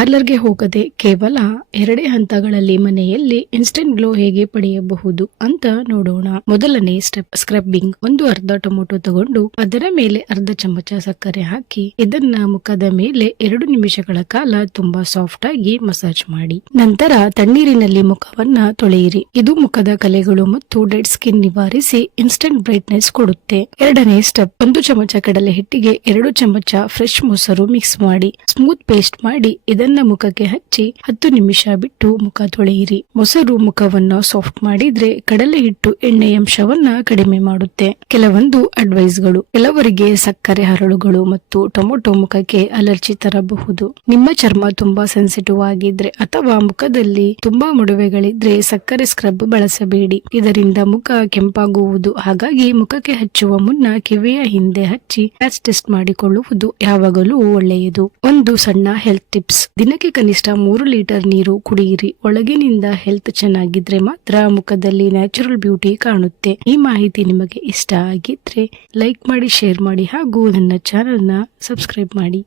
ಪಾರ್ಲರ್ಗೆ ಹೋಗದೆ ಕೇವಲ 2 ಹಂತಗಳಲ್ಲಿ ಮನೆಯಲ್ಲಿ ಇನ್ಸ್ಟೆಂಟ್ ಗ್ಲೋ ಹೇಗೆ ಪಡೆಯಬಹುದು ಅಂತ ನೋಡೋಣ. ಮೊದಲನೇ ಸ್ಟೆಪ್ ಸ್ಕ್ರಬ್ಬಿಂಗ್. ಒಂದು ಅರ್ಧ ಟೊಮೊಟೊ ತಗೊಂಡು ಅದರ ಮೇಲೆ ಅರ್ಧ ಚಮಚ ಸಕ್ಕರೆ ಹಾಕಿ ಇದನ್ನ ಮುಖದ ಮೇಲೆ 2 ನಿಮಿಷಗಳ ಕಾಲ ತುಂಬಾ ಸಾಫ್ಟ್ ಆಗಿ ಮಸಾಜ್ ಮಾಡಿ. ನಂತರ ತಣ್ಣೀರಿನಲ್ಲಿ ಮುಖವನ್ನ ತೊಳೆಯಿರಿ. ಇದು ಮುಖದ ಕಲೆಗಳು ಮತ್ತು ಡೆಡ್ ಸ್ಕಿನ್ ನಿವಾರಿಸಿ ಇನ್ಸ್ಟೆಂಟ್ ಬ್ರೈಟ್ನೆಸ್ ಕೊಡುತ್ತೆ. ಎರಡನೇ ಸ್ಟೆಪ್ 1 ಚಮಚ ಕಡಲೆ ಹಿಟ್ಟಿಗೆ 2 ಚಮಚ ಫ್ರೆಶ್ ಮೊಸರು ಮಿಕ್ಸ್ ಮಾಡಿ ಸ್ಮೂತ್ ಪೇಸ್ಟ್ ಮಾಡಿ ಇದನ್ನ ಮುಖಕ್ಕೆ ಹಚ್ಚಿ 10 ನಿಮಿಷ ಬಿಟ್ಟು ಮುಖ ತೊಳೆಯಿರಿ. ಮೊಸರು ಮುಖವನ್ನ ಸಾಫ್ಟ್ ಮಾಡಿದ್ರೆ ಕಡಲೆ ಹಿಟ್ಟು ಎಣ್ಣೆಯಂಶವನ್ನ ಕಡಿಮೆ ಮಾಡುತ್ತೆ. ಕೆಲವೊಂದು ಅಡ್ವೈಸ್ಗಳು. ಕೆಲವರಿಗೆ ಸಕ್ಕರೆ ಹರಳುಗಳು ಮತ್ತು ಟೊಮೊಟೊ ಮುಖಕ್ಕೆ ಅಲರ್ಜಿ ತರಬಹುದು. ನಿಮ್ಮ ಚರ್ಮ ತುಂಬಾ ಸೆನ್ಸಿಟಿವ್ ಆಗಿದ್ರೆ ಅಥವಾ ಮುಖದಲ್ಲಿ ತುಂಬಾ ಮೊಡವೆಗಳಿದ್ರೆ ಸಕ್ಕರೆ ಸ್ಕ್ರಬ್ ಬಳಸಬೇಡಿ. ಇದರಿಂದ ಮುಖ ಕೆಂಪಾಗುವುದು. ಹಾಗಾಗಿ ಮುಖಕ್ಕೆ ಹಚ್ಚುವ ಮುನ್ನ ಕಿವಿಯ ಹಿಂದೆ ಹಚ್ಚಿ ಪ್ಯಾಚ್ ಟೆಸ್ಟ್ ಮಾಡಿಕೊಳ್ಳುವುದು ಯಾವಾಗಲೂ ಒಳ್ಳೆಯದು. ಒಂದು ಸಣ್ಣ ಹೆಲ್ತ್ ಟಿಪ್ಸ್. ದಿನಕ್ಕೆ ಕನಿಷ್ಠ 3 ಲೀಟರ್ ನೀರು ಕುಡಿಯಿರಿ. ಒಳಗಿನಿಂದ ಹೆಲ್ತ್ ಚೆನ್ನಾಗಿದ್ರೆ ಮಾತ್ರ ಮುಖದಲ್ಲಿ ನ್ಯಾಚುರಲ್ ಬ್ಯೂಟಿ ಕಾಣುತ್ತೆ. ಈ ಮಾಹಿತಿ ನಿಮಗೆ ಇಷ್ಟ ಆಗಿದ್ರೆ ಲೈಕ್ ಮಾಡಿ, ಶೇರ್ ಮಾಡಿ ಹಾಗೂ ನನ್ನ ಚಾನೆಲ್ ನ ಸಬ್ಸ್ಕ್ರೈಬ್ ಮಾಡಿ.